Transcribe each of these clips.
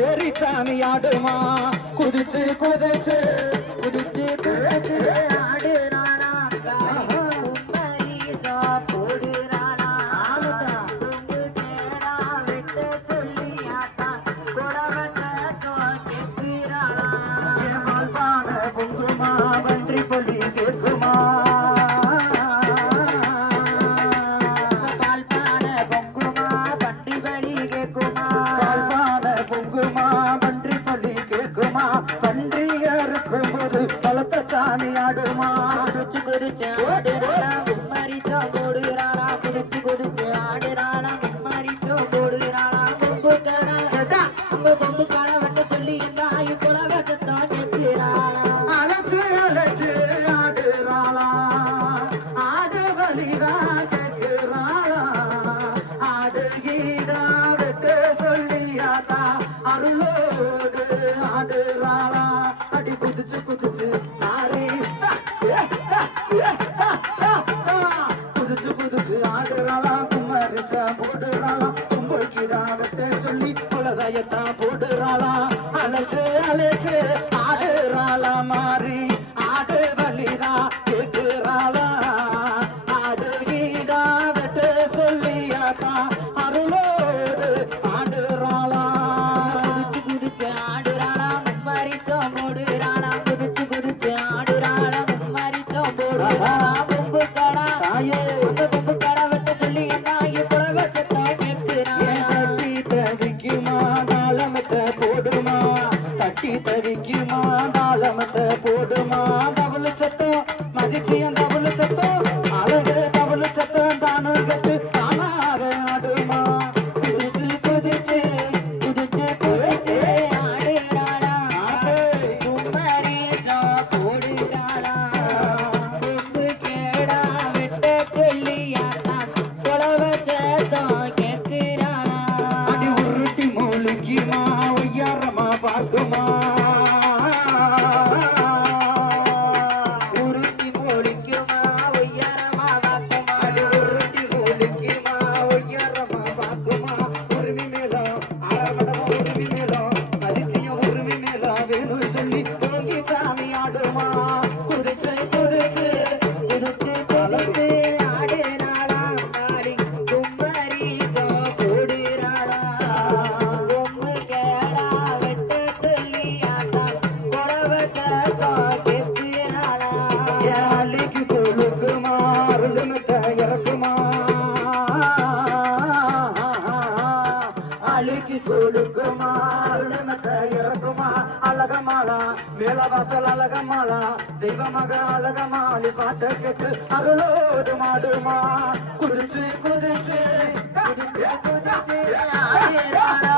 ஏறி சாமி ஆடுமா? குதிச்சு குதிச்சு குதிச்சு குதிச்சு. குதிச்சு ஆடுறானா கும்மரிதா போடுறானா குதிச்சு குதிச்சு ஆடுறானா கும்மரிதா போடுறானா கொம்பு கடை உங்க கொம்பு கடை வெட்ட சொல்லி இந்த ஆயு குலவட்டத்தான் கேட்கிறானா அழைச்சு அழைச்சு ஆடுறாளா ஆடு வலிதா கேட்கிறாளா ஆடு கீடா வெட்டு சொல்லியாதா அருளோடு ஆடுறாளா அடி குதிச்சு குதிச்சு புதுசு புதுசு ஆடுறாளா குமரிச்ச போடுறாளா கும்பல்கிடா வெட்ட சொல்லி உலகையத்தான் போடுறாளா அழைச்சு அழைச்சு ஆடுறாளா மாறி ஆடு வலிதா கேட்டு தவிக்குமா? தாளமத்தை போடுமா? தவளு சத்தம் மதிப்பியம் அழுக்கி கொடுக்குமா? அருளுமத்தை இறக்குமா? அழகமாளா வேலவாசல் அழகமாளா தெய்வமக அழகமாளி பாட்டை கேட்டு அருளோடு மாடுமா. குதிச்சு குதிச்சு குதிச்சு குதிச்சு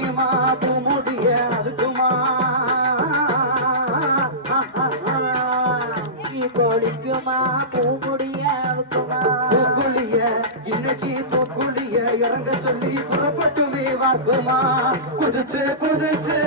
கொதிக்குமா பூமுடிய அறுக்குமா? நீ பூமுடிய அவுக்குமா பூக்குழிய இன்னைக்கு பூக்குழிய இறங்க சொல்லி புறப்பட்டுமே வாக்குமா? குதிச்சு குதிச்சு